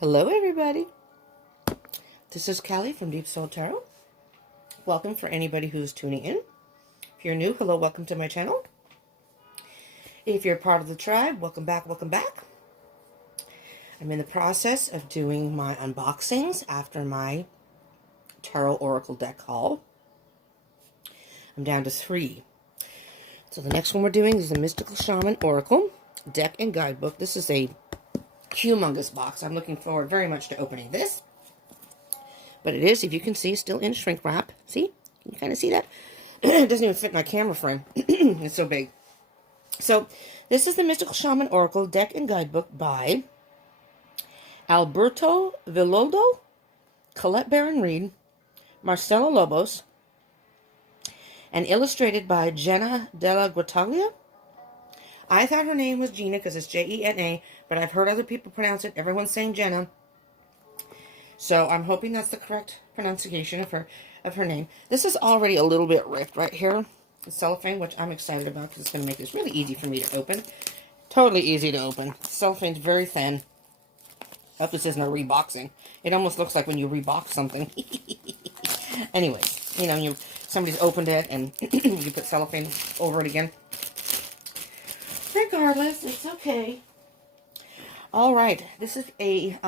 Hello everybody, this is Callie from Deep Soul Tarot. Welcome for anybody who's tuning in. If you're new, hello, welcome to my channel. If you're part of the tribe, welcome back, welcome back. I'm in the process of doing my unboxings after my Tarot Oracle deck haul. I'm down to 3. So the next one we're doing is the Mystical Shaman Oracle deck and guidebook. This is a humongous box. I'm looking forward very much to opening this. But it is, if you can see, still in shrink wrap. See? Can you kind of see that? It doesn't even fit in my camera frame. It's so big. So, this is the Mystical Shaman Oracle deck and guidebook by Alberto Villoldo, Colette Baron-Reed, Marcelo Lobos, and illustrated by Jenna Della Guataglia. I thought her name was Gina because it's J-E-N-A, but I've heard other people pronounce it. Everyone's saying Jenna. So I'm hoping that's the correct pronunciation of her name. This is already a little bit ripped right here. The cellophane, which I'm excited about because it's going to make this really easy for me to open. Totally easy to open. The cellophane's very thin. I hope this isn't a reboxing. It almost looks like when you rebox something. Anyways, you know, somebody's opened it and you put cellophane over it again. Regardless, it's okay. Alright, this is a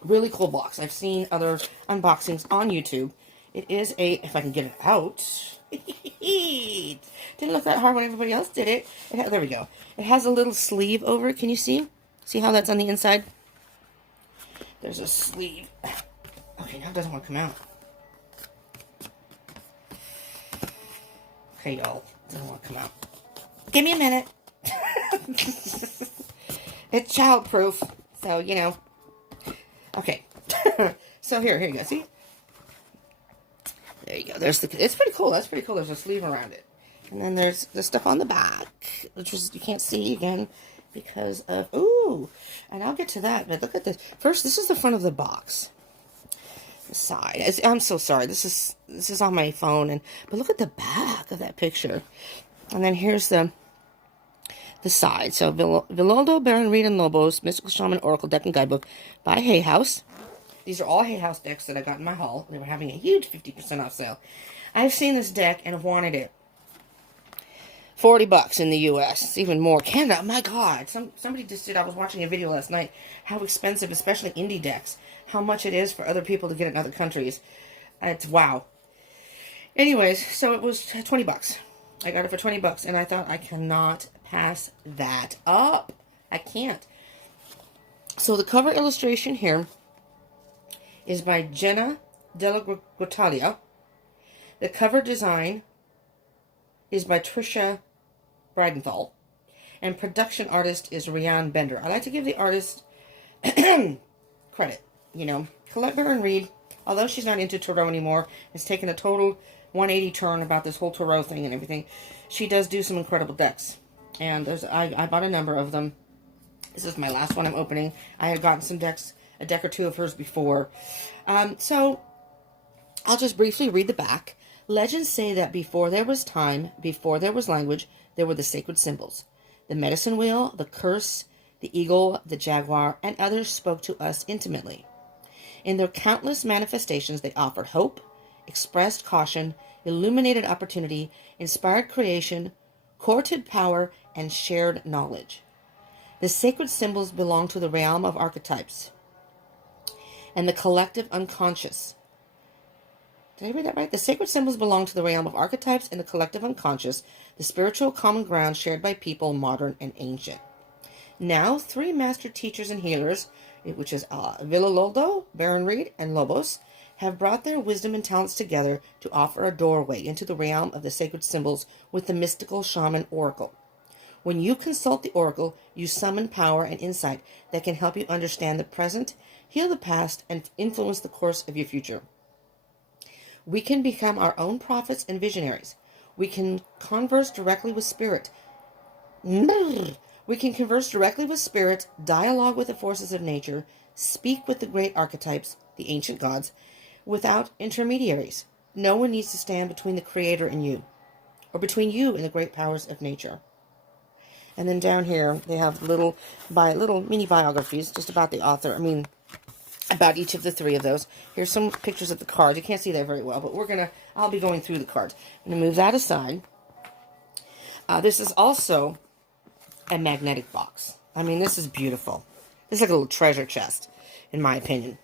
really cool box. I've seen other unboxings on YouTube. It is a, if I can get it out. Didn't look that hard when everybody else did it. There we go. It has a little sleeve over it. Can you see? See how that's on the inside? There's a sleeve. Okay, now it doesn't want to come out. Okay, y'all. It doesn't want to come out. Give me a minute. It's child-proof, so, you know. Okay. So here you go. See? There you go. There's it's pretty cool. That's pretty cool. There's a sleeve around it. And then there's the stuff on the back, which is, you can't see again because of, ooh. And I'll get to that, but look at this. First, this is the front of the box. The side. I'm so sorry. This is on my phone, but look at the back of that picture. And then here's the side. So, Villoldo, Baron-Reed, and Lobos, Mystical Shaman Oracle Deck and Guidebook by Hay House. These are all Hay House decks that I got in my haul. They were having a huge 50% off sale. I've seen this deck and wanted it. $40 in the U.S. It's even more. Canada, oh my God. Somebody just did, I was watching a video last night, how expensive, especially indie decks, how much it is for other people to get in other countries. It's wow. Anyways, so it was $20. I got it for $20, and I thought, I cannot pass that up. I can't. So the cover illustration here is by Jenna Della Guataglia. The cover design is by Trisha Bridenthal. And production artist is Rian Bender. I like to give the artist credit. You know, Colette Baron-Reed, although she's not into tarot anymore, has taken a total 180 turn about this whole tarot thing and everything. She does do some incredible decks. And I bought a number of them. This is my last one I'm opening. I had gotten some decks, a deck or two of hers before. So, I'll just briefly read the back. Legends say that before there was time, before there was language, there were the sacred symbols. The medicine wheel, the curse, the eagle, the jaguar, and others spoke to us intimately. In their countless manifestations, they offered hope, expressed caution, illuminated opportunity, inspired creation, courted power, and shared knowledge. The sacred symbols belong to the realm of archetypes and the collective unconscious. Did I read that right? The sacred symbols belong to the realm of archetypes and the collective unconscious, the spiritual common ground shared by people, modern and ancient. Now, 3 master teachers and healers, which is Villoldo, Baron-Reed, and Lobos, have brought their wisdom and talents together to offer a doorway into the realm of the sacred symbols with the Mystical Shaman Oracle. When you consult the Oracle, you summon power and insight that can help you understand the present, heal the past, and influence the course of your future. We can become our own prophets and visionaries. We can converse directly with spirit. We can converse directly with spirit, dialogue with the forces of nature, speak with the great archetypes, the ancient gods, without intermediaries. No one needs to stand between the Creator and you, or between you and the great powers of nature. And then down here, they have little mini biographies just about the author. I mean, about each of the three of those. Here's some pictures of the cards. You can't see that very well, but I'll be going through the cards. I'm going to move that aside. This is also a magnetic box. I mean, this is beautiful. This is like a little treasure chest, in my opinion.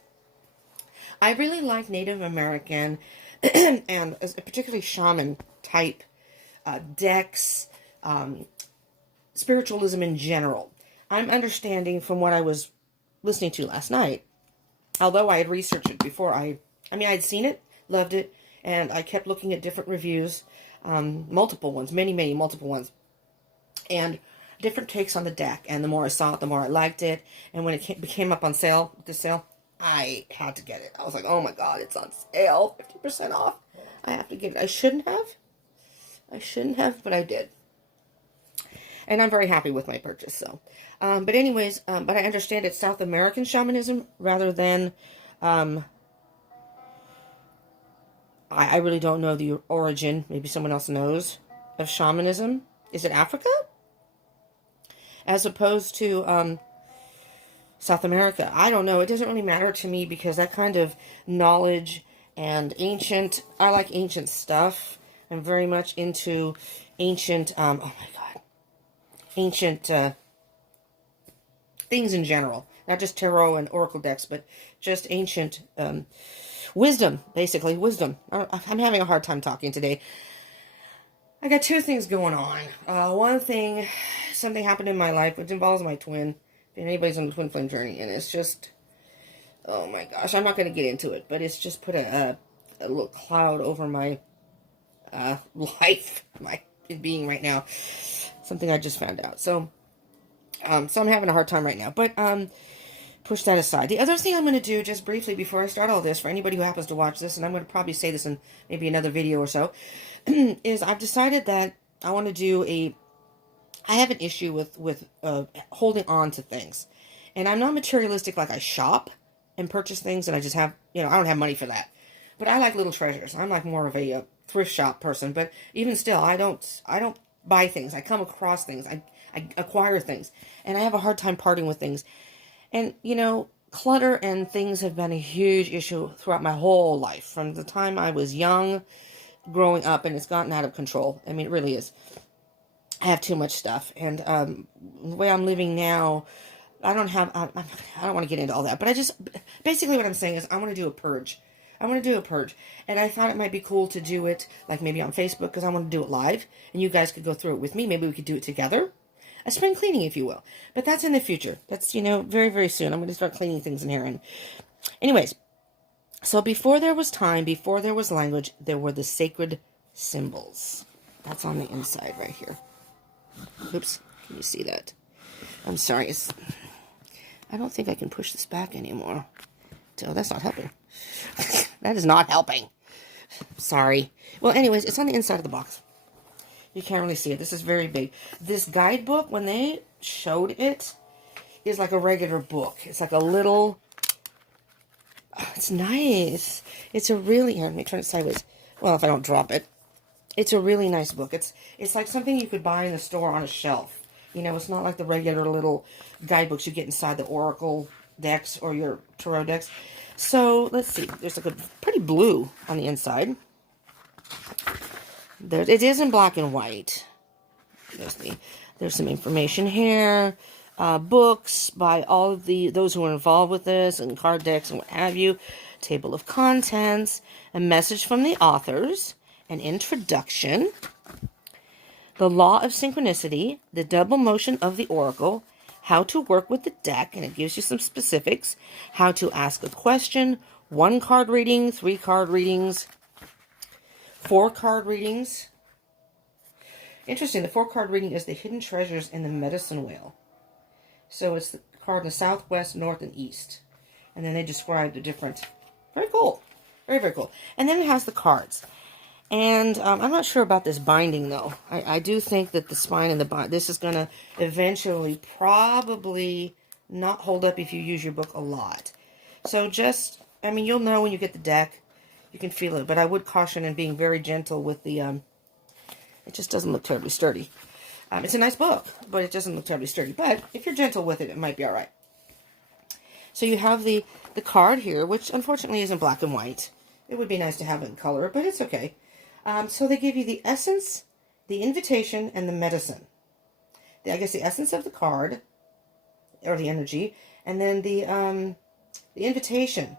I really like Native American and particularly shaman type decks, spiritualism in general. I'm understanding from what I was listening to last night, although I had researched it before, I'd seen it, loved it, and I kept looking at different reviews, multiple ones, many multiple ones, and different takes on the deck. And the more I saw it, the more I liked it. And when it came up on sale, I had to get it. I was like, oh my God, it's on sale, 50% off. I have to get it. I shouldn't have, but I did. And I'm very happy with my purchase, so. But anyways, but I understand it's South American shamanism rather than, I really don't know the origin. Maybe someone else knows of shamanism. Is it Africa? As opposed to, South America. I don't know. It doesn't really matter to me because that kind of knowledge and I like ancient stuff. I'm very much into ancient, oh my God, ancient things in general. Not just tarot and oracle decks, but just ancient wisdom, basically. Wisdom. I'm having a hard time talking today. I got two things going on. One thing, something happened in my life, which involves my twin. If anybody's on the twin flame journey, and it's just, oh my gosh, I'm not going to get into it, but it's just put a little cloud over my life, my being right now. Something I just found out. So I'm having a hard time right now, but push that aside. The other thing I'm going to do, just briefly before I start all this, for anybody who happens to watch this, and I'm going to probably say this in maybe another video or so, is I've decided that I want to do I have an issue with holding on to things. And I'm not materialistic, like I shop and purchase things and I just have, I don't have money for that. But I like little treasures. I'm like more of a thrift shop person. But even still, I don't buy things. I come across things. I acquire things. And I have a hard time parting with things. And, clutter and things have been a huge issue throughout my whole life. From the time I was young, growing up, and it's gotten out of control. I mean, it really is. I have too much stuff, and the way I'm living now, I don't want to get into all that, but basically what I'm saying is I want to do a purge. And I thought it might be cool to do it, like maybe on Facebook, because I want to do it live, and you guys could go through it with me. Maybe we could do it together. A spring cleaning, if you will. But that's in the future. That's, very, very soon. I'm going to start cleaning things in here. And anyways, so before there was time, before there was language, there were the sacred symbols. That's on the inside right here. Oops, can you see that? I'm sorry, I don't think I can push this back anymore. So that's not helping. That is not helping. Sorry. Well, anyways, it's on the inside of the box. You can't really see it. This is very big. This guidebook, when they showed it, is like a regular book. It's like a little, it's nice. It's a really, here, let me turn it sideways. Well, if I don't drop it. It's a really nice book. It's like something you could buy in the store on a shelf. It's not like the regular little guidebooks you get inside the oracle decks or your tarot decks. So, let's see. There's like a pretty blue on the inside. It is in black and white. There's some information here. Books by all of those who are involved with this, and card decks and what have you. Table of contents. A message from the authors. An introduction, the law of synchronicity, the double motion of the oracle, how to work with the deck, and it gives you some specifics, how to ask a question, 1 card reading, 3 card readings, 4 card readings. Interesting, the 4 card reading is the hidden treasures in the medicine wheel. So it's the card in the southwest, north, and east. And then they describe the different, very cool, very, very cool. And then it has the cards. And I'm not sure about this binding, though. I do think that the spine and this is going to eventually probably not hold up if you use your book a lot. So you'll know when you get the deck. You can feel it. But I would caution in being very gentle with the, it just doesn't look terribly sturdy. It's a nice book, but it doesn't look terribly sturdy. But if you're gentle with it, it might be all right. So you have the card here, which unfortunately isn't black and white. It would be nice to have it in color, but it's okay. So they give you the essence, the invitation, and the medicine. I guess the essence of the card, or the energy, and then the invitation,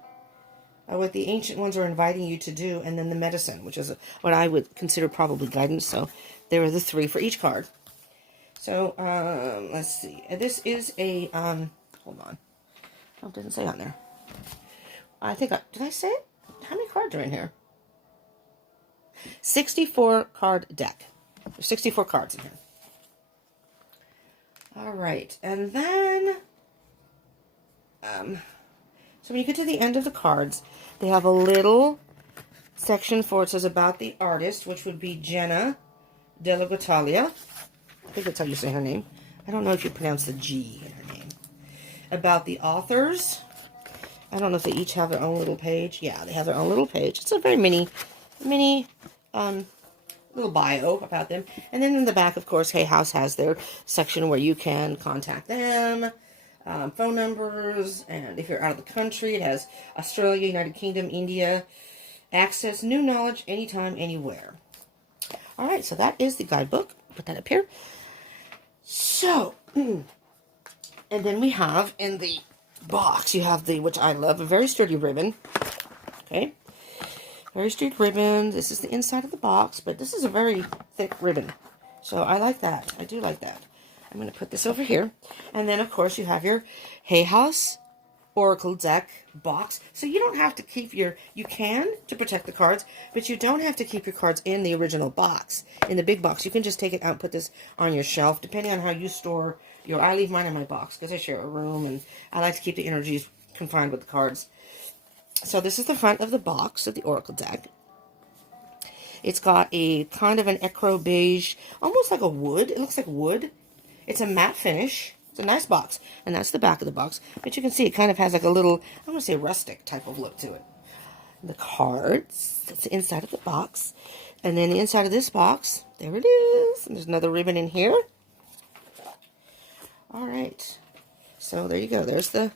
what the ancient ones are inviting you to do, and then the medicine, which is what I would consider probably guidance. So there are the 3 for each card. So let's see. This is a hold on. Oh, it didn't say on there. I think did I say it? How many cards are in here? 64 card deck. There's 64 cards in here. All right, and then so when you get to the end of the cards, they have a little section for it says about the artist, which would be Jenna Della Guttalia. I think that's how you say her name. I don't know if you pronounce the G in her name. About the authors. I don't know if they each have their own little page. Yeah, they have their own little page. It's a very mini little bio about them. And then in the back, of course, Hay House has their section where you can contact them, phone numbers, and if you're out of the country, it has Australia, United Kingdom, India, access new knowledge anytime, anywhere. All right, so that is the guidebook. Put that up here. So, and then we have in the box, you have which I love, a very sturdy ribbon. Okay. Very sturdy ribbon. This is the inside of the box, but this is a very thick ribbon. So I like that. I do like that. I'm going to put this over here. And then, of course, you have your Hay House Oracle deck box. So you don't have to keep you can to protect the cards, but you don't have to keep your cards in the original box, in the big box. You can just take it out and put this on your shelf, depending on how you store I leave mine in my box because I share a room, and I like to keep the energies confined with the cards. So this is the front of the box of the Oracle deck. It's got a kind of an ecro beige, almost like a wood. It looks like wood. It's a matte finish. It's a nice box. And that's the back of the box. But you can see it kind of has like a little, I'm going to say rustic type of look to it. The cards. That's the inside of the box. And then the inside of this box, there it is. And there's another ribbon in here. All right. So there you go. There's the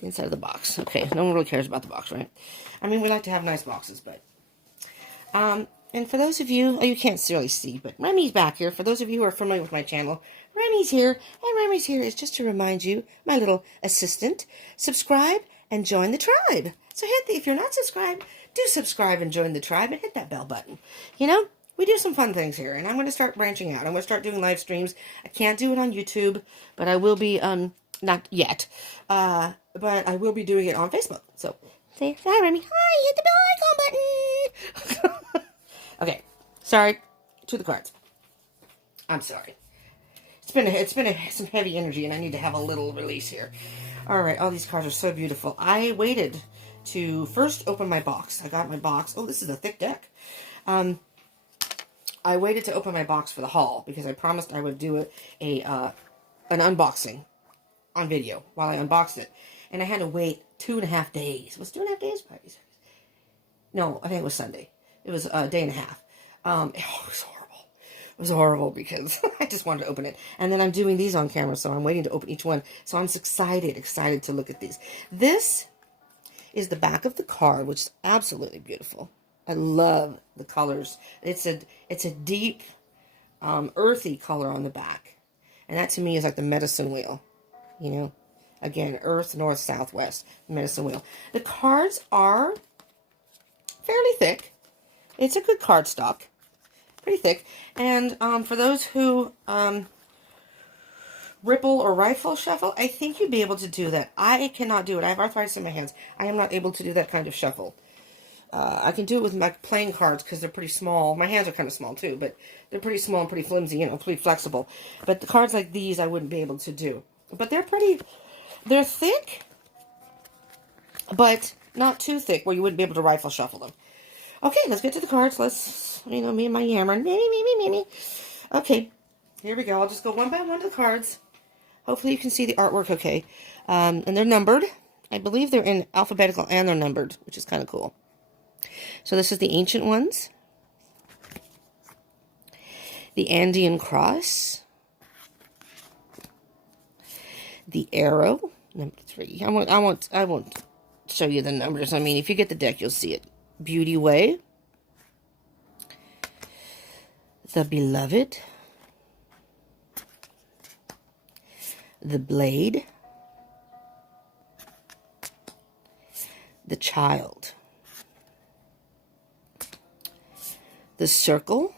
inside of the box. Okay, no one really cares about the box, right? I mean, we like to have nice boxes, but... and for those of you... you can't really see, but Remy's back here. For those of you who are familiar with my channel, Remy's here. And Remy's here is just to remind you, my little assistant, subscribe and join the tribe. So if you're not subscribed, do subscribe and join the tribe and hit that bell button. You know, we do some fun things here, and I'm going to start branching out. I'm going to start doing live streams. I can't do it on YouTube, but I will be... not yet. But I will be doing it on Facebook. So, say hi, Remy. Hi, hit the bell icon button. Okay. Sorry. To the cards. I'm sorry. It's been some heavy energy, and I need to have a little release here. All right. All these cards are so beautiful. I waited to first open my box. I got my box. Oh, this is a thick deck. I waited to open my box for the haul because I promised I would do an unboxing on video while I unboxed it. And I had to wait 2.5 days. Was it 2.5 days? No, I think it was Sunday. It was a day and a half. It was horrible. It was horrible because I just wanted to open it. And then I'm doing these on camera, so I'm waiting to open each one. So I'm excited to look at these. This is the back of the card, which is absolutely beautiful. I love the colors. It's a deep, earthy color on the back. And that to me is like the medicine wheel. You know, again, earth, north, south, west, medicine wheel. The cards are fairly thick. It's a good card stock. Pretty thick. And for those who ripple or rifle shuffle, I think you'd be able to do that. I cannot do it. I have arthritis in my hands. I am not able to do that kind of shuffle. I can do it with my playing cards because they're pretty small. My hands are kind of small too, but they're pretty small and pretty flimsy, you know, pretty flexible. But the cards like these I wouldn't be able to do. But they're thick, but not too thick where you wouldn't be able to rifle shuffle them. Okay, let's get to the cards. Let's, me and my yammering. Me. Okay, here we go. I'll just go one by one to the cards. Hopefully you can see the artwork okay. And they're numbered. I believe they're in alphabetical and they're numbered, which is kind of cool. So this is the Ancient Ones. The Andean Cross. The Arrow, number 3. I won't show you the numbers. I mean, if you get the deck, you'll see it. Beauty Way. The Beloved. The Blade. The Child. The Circle.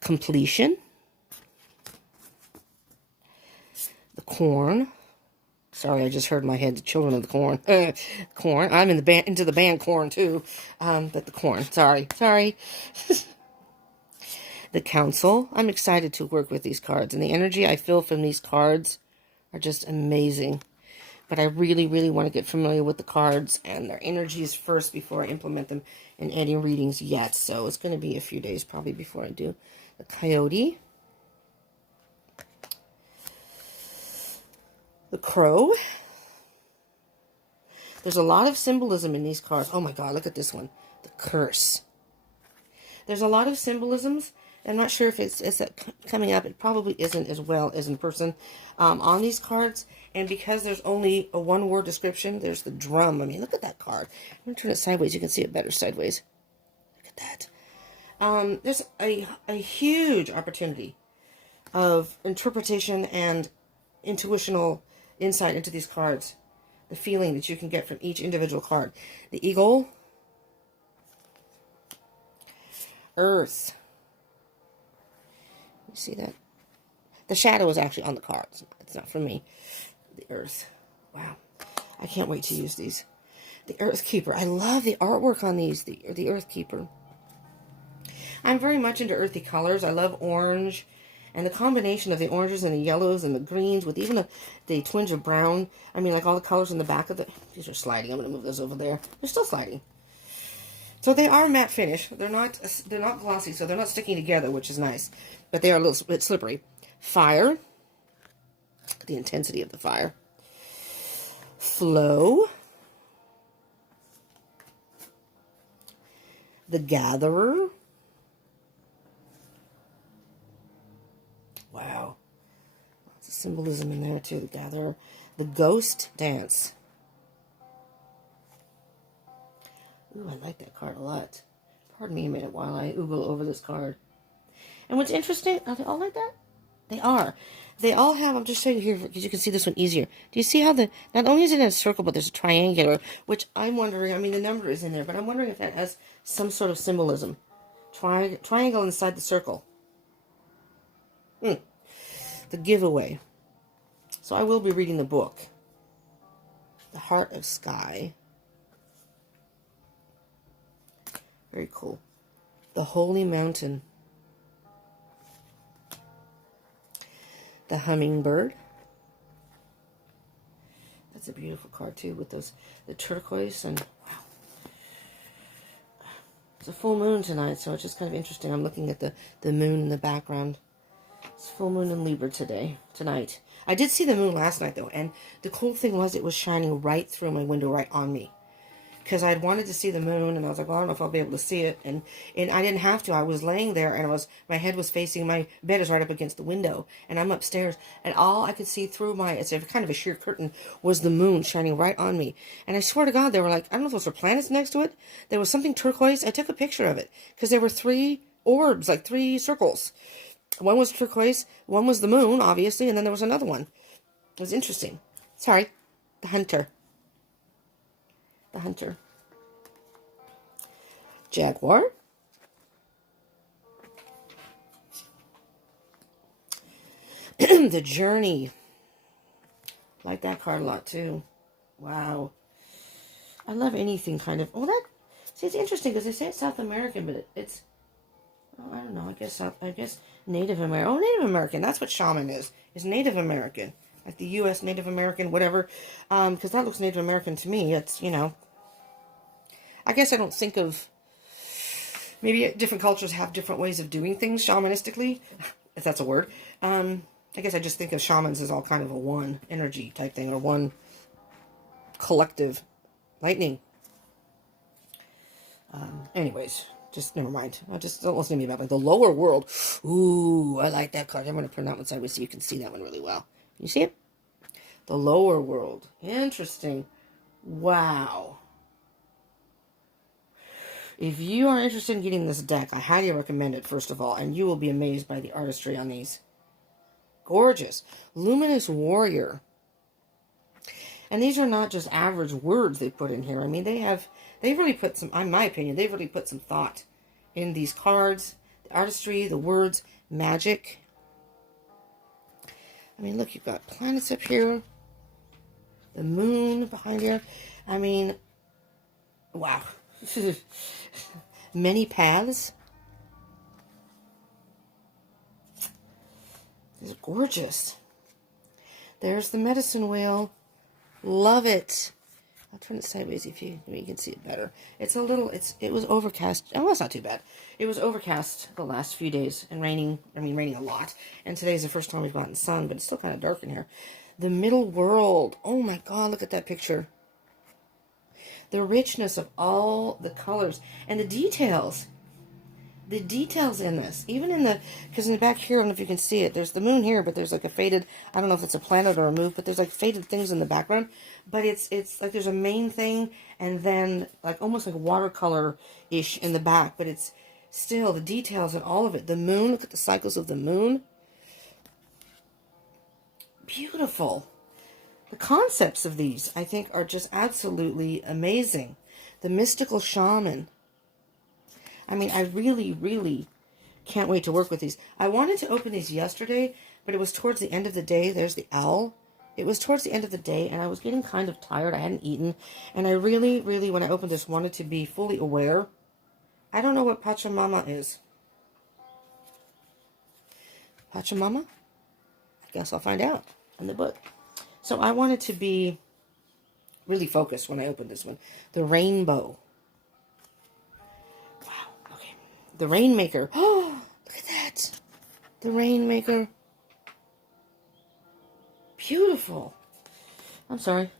Completion. The Corn. Sorry, I just heard in my head the Children of the Corn. Corn. I'm in the band, into the band Corn too. But the Corn. Sorry. The Council. I'm excited to work with these cards, and the energy I feel from these cards are just amazing. But I really, really want to get familiar with the cards and their energies first before I implement them in any readings yet. So it's going to be a few days probably before I do. The Coyote. The Crow. There's a lot of symbolism in these cards. Oh my God, look at this one. The Curse. There's a lot of symbolisms. I'm not sure if it's coming up. It probably isn't as well as in person on these cards. And because there's only a one-word description, there's the drum. I mean, look at that card. I'm going to turn it sideways. You can see it better sideways. Look at that. There's a huge opportunity of interpretation and intuitional insight into these cards. The feeling that you can get from each individual card. The Eagle. Earth. You see that? The shadow is actually on the cards. It's not from me. The Earth. Wow. I can't wait to use these. The Earth Keeper. I love the artwork on these. The Earth Keeper. I'm very much into earthy colors. I love orange. And the combination of the oranges and the yellows and the greens with even the twinge of brown. I mean, like all the colors in the back of the... These are sliding. I'm going to move those over there. They're still sliding. So they are matte finish. They're not glossy, so they're not sticking together, which is nice. But they are a little bit slippery. Fire. The intensity of the fire. Flow. The Gatherer. Wow. Lots of symbolism in there, too. The Gatherer. The Ghost Dance. Ooh, I like that card a lot. Pardon me a minute while I oogle over this card. And what's interesting, are they all like that? They are. They all have, I'm just showing you here because you can see this one easier. Do you see how not only is it in a circle, but there's a triangular, which I'm wondering, I mean, the number is in there, but I'm wondering if that has some sort of symbolism. Triangle inside the circle. The Giveaway. So I will be reading the book. The Heart of Sky. Very cool. The Holy Mountain. The Hummingbird. That's a beautiful card too with the turquoise and wow. It's a full moon tonight, so it's just kind of interesting. I'm looking at the moon in the background. It's full moon in Libra tonight. I did see the moon last night though, and the cool thing was it was shining right through my window, right on me. Because I had wanted to see the moon, and I was like, well, I don't know if I'll be able to see it. And I didn't have to. I was laying there, and my head was facing, my bed is right up against the window, and I'm upstairs. And all I could see through it's a kind of a sheer curtain, was the moon shining right on me. And I swear to God, there were like, I don't know if those were planets next to it. There was something turquoise. I took a picture of it, because there were 3 orbs, like 3 circles. One was turquoise, one was the moon, obviously, and then there was another one. It was interesting. Sorry. The Hunter. The Hunter. Jaguar. The Journey. Like that card a lot too. Wow. I love anything kind of... Well, see, it's interesting because they say it's South American, but it's... Oh, I don't know. I guess Native American. Oh, Native American. That's what Shaman is Native American. Like the U.S. Native American, whatever. Because that looks Native American to me. It's, I guess I don't think of... Maybe different cultures have different ways of doing things shamanistically, if that's a word. I guess I just think of shamans as all kind of a one energy type thing, or one collective lightning. Anyways, Just, never mind. Just don't listen to me about it. The lower world. Ooh, I like that card. I'm going to print that one sideways so you can see that one really well. You see it? The lower world. Interesting. Wow. If you are interested in getting this deck, I highly recommend it, first of all. And you will be amazed by the artistry on these. Gorgeous. Luminous Warrior. And these are not just average words they put in here. I mean, they've really put some, in my opinion, they've really put some thought in these cards. The artistry, the words, magic. I mean, look, you've got planets up here. The moon behind here. I mean, wow. Many paths. These are gorgeous. There's the medicine wheel. Love it. I'll turn it sideways if you can see it better. It's a little, it was overcast. Oh, it's not too bad. It was overcast the last few days and raining. I mean, raining a lot. And today's the first time we've gotten sun, but it's still kind of dark in here. The middle world. Oh my God, look at that picture. The richness of all the colors and the details. The details in this, even in the, because in the back here, I don't know if you can see it, there's the moon here, but there's like a faded, I don't know if it's a planet or a moon, but there's like faded things in the background, but it's like there's a main thing, and then like almost like watercolor-ish in the back, but it's still the details and all of it. The moon, look at the cycles of the moon. Beautiful. The concepts of these, I think, are just absolutely amazing. The mystical shaman. I mean, I really, really can't wait to work with these. I wanted to open these yesterday, but it was towards the end of the day. There's the owl. It was towards the end of the day, and I was getting kind of tired. I hadn't eaten, and I really, really, when I opened this, wanted to be fully aware. I don't know what Pachamama is. Pachamama? I guess I'll find out in the book. So I wanted to be really focused when I opened this one. The rainbow. The Rainmaker. Oh, look at that. The Rainmaker. Beautiful. I'm sorry.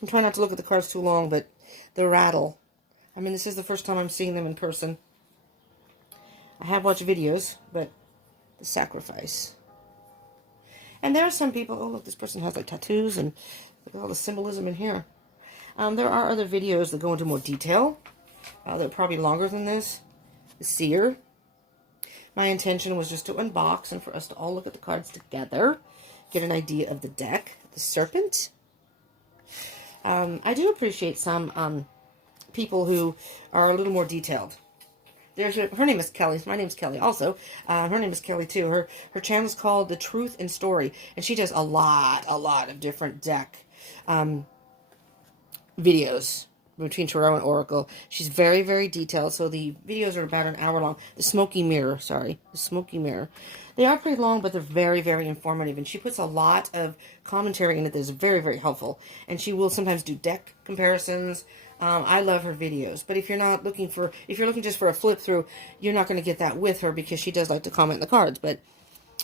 I'm trying not to look at the cards too long, but the rattle. I mean, this is the first time I'm seeing them in person. I have watched videos, but the sacrifice. And there are some people, oh, look, this person has like tattoos, and look at all the symbolism in here. There are other videos that go into more detail. They're probably longer than this. The Seer. My intention was just to unbox and for us to all look at the cards together, get an idea of the deck. The Serpent. I do appreciate some people who are a little more detailed. Her name is Kelly. My name's Kelly also. Her name is Kelly too. Her channel is called The Truth and Story, and she does a lot of different deck videos between Tarot and Oracle. She's very, very detailed, so the videos are about an hour long. The Smoky Mirror. They are pretty long, but they're very, very informative, and she puts a lot of commentary in it that is very, very helpful, and she will sometimes do deck comparisons. I love her videos, but if you're looking just for a flip through, you're not going to get that with her because she does like to comment the cards. But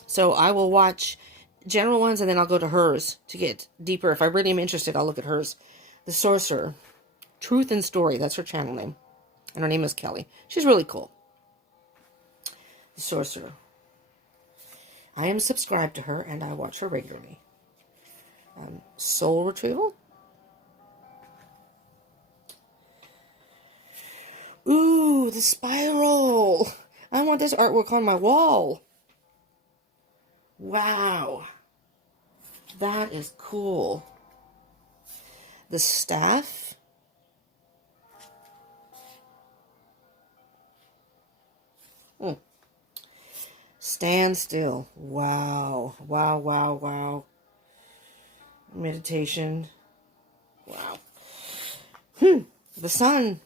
so I will watch general ones, and then I'll go to hers to get deeper. If I really am interested, I'll look at hers. The Sorcerer. Truth and Story, that's her channel name. And her name is Kelly. She's really cool. The Sorcerer. I am subscribed to her, and I watch her regularly. Soul Retrieval. Ooh, the Spiral. I want this artwork on my wall. Wow. That is cool. The Staff. Stand Still. Wow. Meditation. Wow. The Sun.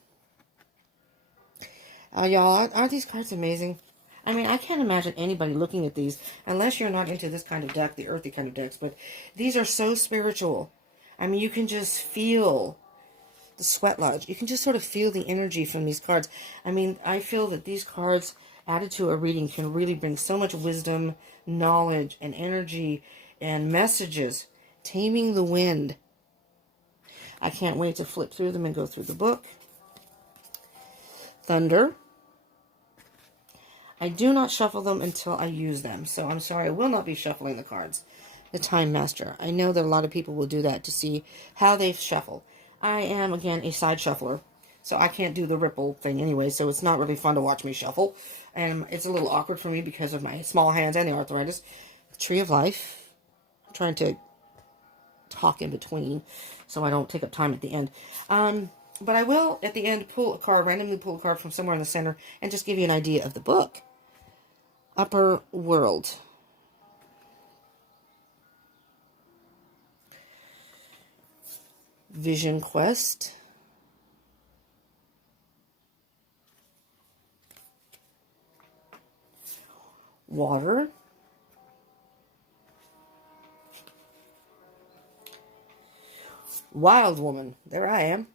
Y'all, aren't these cards amazing? I mean, I can't imagine anybody looking at these unless you're not into this kind of deck, the earthy kind of decks, but these are so spiritual. I mean, you can just feel the sweat lodge. You can just sort of feel the energy from these cards. I mean, I feel that these cards added to a reading can really bring so much wisdom, knowledge, and energy, and messages. Taming the Wind. I can't wait to flip through them and go through the book. Thunder. I do not shuffle them until I use them. So I'm sorry, I will not be shuffling the cards. The Time Master. I know that a lot of people will do that to see how they shuffle. I am, again, a side shuffler. So I can't do the ripple thing anyway, so it's not really fun to watch me shuffle. And it's a little awkward for me because of my small hands and the arthritis. The Tree of Life. I'm trying to talk in between so I don't take up time at the end. But I will, at the end, pull a card, randomly pull a card from somewhere in the center and just give you an idea of the book. Upper World. Vision Quest. Water. Wild Woman. There I am.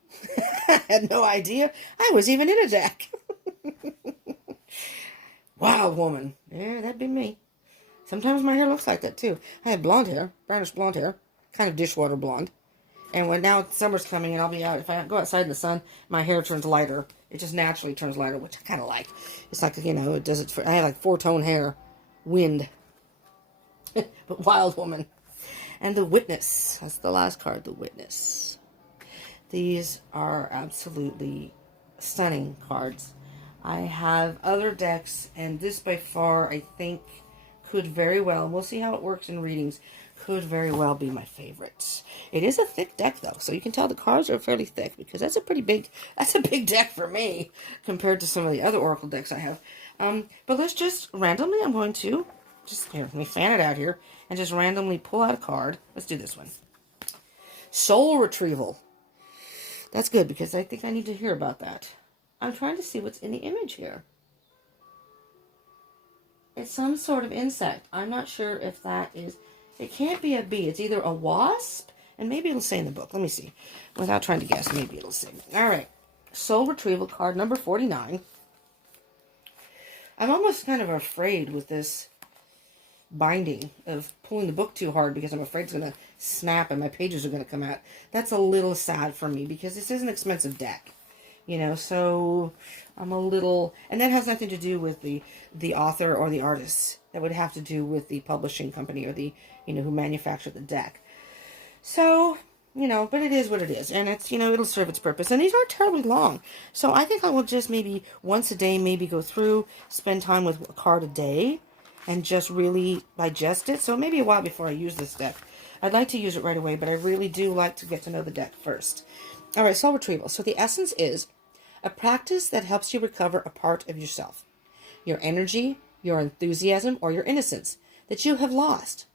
I had no idea I was even in a deck. Wild Woman. Yeah, that'd be me. Sometimes my hair looks like that too. I have blonde hair, brownish blonde hair, kind of dishwater blonde. And when now summer's coming and I'll be out, if I go outside in the sun, my hair turns lighter. It just naturally turns lighter, which I kind of like. It's like, you know, it does it for, I have like 4-tone hair. Wind. But Wild Woman. And the Witness. That's the last card, the Witness. These are absolutely stunning cards. I have other decks, and this by far, I think, could very well, we'll see how it works in readings, could very well be my favorite. It is a thick deck, though, so you can tell the cards are fairly thick, because that's a big deck for me, compared to some of the other Oracle decks I have. But let's just, randomly, I'm going to, just, here, let me fan it out here, and just randomly pull out a card. Let's do this one. Soul Retrieval. That's good, because I think I need to hear about that. I'm trying to see what's in the image here. It's some sort of insect. I'm not sure if that is... It can't be a bee. It's either a wasp, and maybe it'll say in the book. Let me see. Without trying to guess, maybe it'll say. All right. Soul Retrieval card number 49. I'm almost kind of afraid with this binding of pulling the book too hard because I'm afraid it's going to snap and my pages are going to come out. That's a little sad for me because this is an expensive deck. You know, so I'm a little... And that has nothing to do with the author or the artist. That would have to do with the publishing company or the, you know, who manufactured the deck. So, you know, but it is what it is. And it's, you know, it'll serve its purpose. And these aren't terribly long. So I think I will just maybe once a day maybe go through, spend time with a card a day, and just really digest it. So maybe a while before I use this deck. I'd like to use it right away, but I really do like to get to know the deck first. All right, Soul Retrieval. So the essence is a practice that helps you recover a part of yourself, your energy, your enthusiasm, or your innocence that you have lost.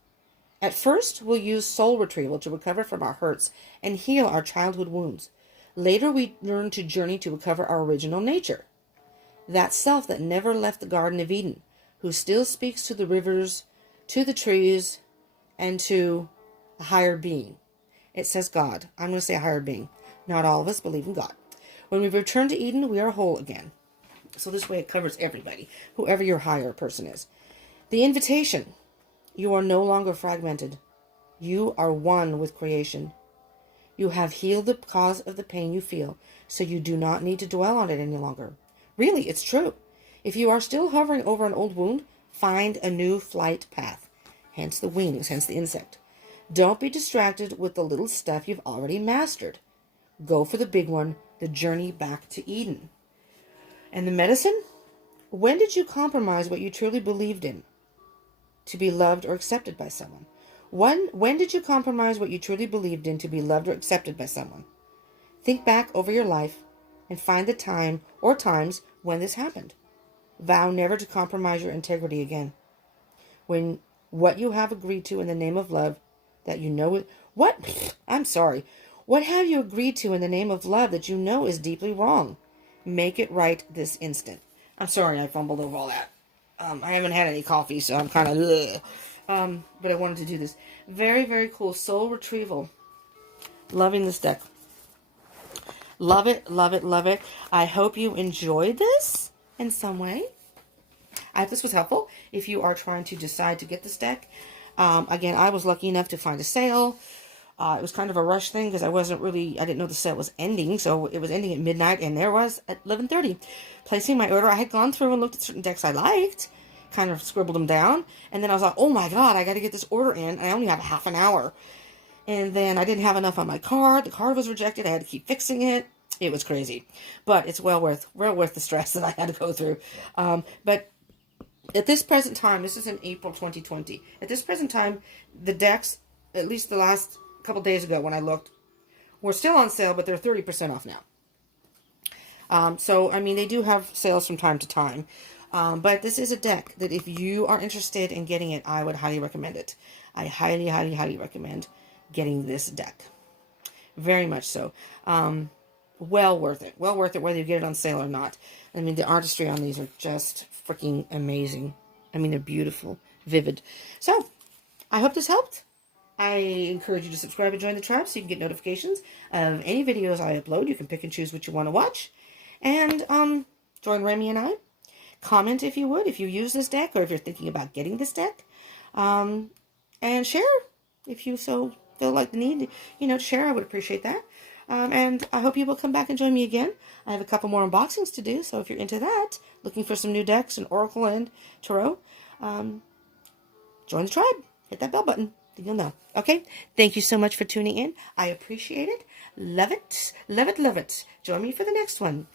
At first, we'll use soul retrieval to recover from our hurts and heal our childhood wounds. Later, we learn to journey to recover our original nature, that self that never left the Garden of Eden, who still speaks to the rivers, to the trees, and to a higher being. It says God. I'm going to say a higher being. Not all of us believe in God. When we return to Eden, we are whole again. So this way it covers everybody, whoever your higher person is. The invitation. You are no longer fragmented. You are one with creation. You have healed the cause of the pain you feel, so you do not need to dwell on it any longer. Really, it's true. If you are still hovering over an old wound, find a new flight path. Hence the wings, hence the insect. Don't be distracted with the little stuff you've already mastered. Go for the big one, the journey back to Eden. And the medicine? When did you compromise what you truly believed in to be loved or accepted by someone? When did you compromise what you truly believed in to be loved or accepted by someone? Think back over your life and find the time or times when this happened. Vow never to compromise your integrity again. When what you have agreed to in the name of love that you know... What? I'm sorry. What have you agreed to in the name of love that you know is deeply wrong? Make it right this instant. I'm sorry I fumbled over all that. I haven't had any coffee, so I'm kind of... but I wanted to do this. Very, very cool. Soul Retrieval. Loving this deck. Love it, love it, love it. I hope you enjoyed this in some way. I hope this was helpful if you are trying to decide to get this deck. Again, I was lucky enough to find a sale. It was kind of a rush thing because I didn't know the sale was ending, so it was ending at midnight, and there was at 11:30. Placing my order, I had gone through and looked at certain decks I liked, kind of scribbled them down, and then I was like, oh my god, I got to get this order in, and I only have half an hour. And then I didn't have enough on my card. The card was rejected. I had to keep fixing it. It was crazy, but it's well worth the stress that I had to go through. But at this present time, this is in April 2020. At this present time, the decks, at least the last couple days ago when I looked, were still on sale, but they're 30% off now. So, I mean, they do have sales from time to time. But this is a deck that if you are interested in getting it, I would highly recommend it. I highly, highly, highly recommend getting this deck. Very much so. Well worth it. Well worth it whether you get it on sale or not. I mean, the artistry on these are just freaking amazing. I mean, they're beautiful, vivid. So, I hope this helped. I encourage you to subscribe and join the tribe so you can get notifications of any videos I upload. You can pick and choose what you want to watch. And join Remy and I. Comment if you would, if you use this deck or if you're thinking about getting this deck. And share if you so feel like the need, to share. I would appreciate that. And I hope you will come back and join me again. I have a couple more unboxings to do, so if you're into that, looking for some new decks and Oracle and Tarot, join the tribe. Hit that bell button. Then you'll know. Okay? Thank you so much for tuning in. I appreciate it. Love it. Love it, love it. Join me for the next one.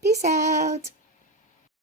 Peace out.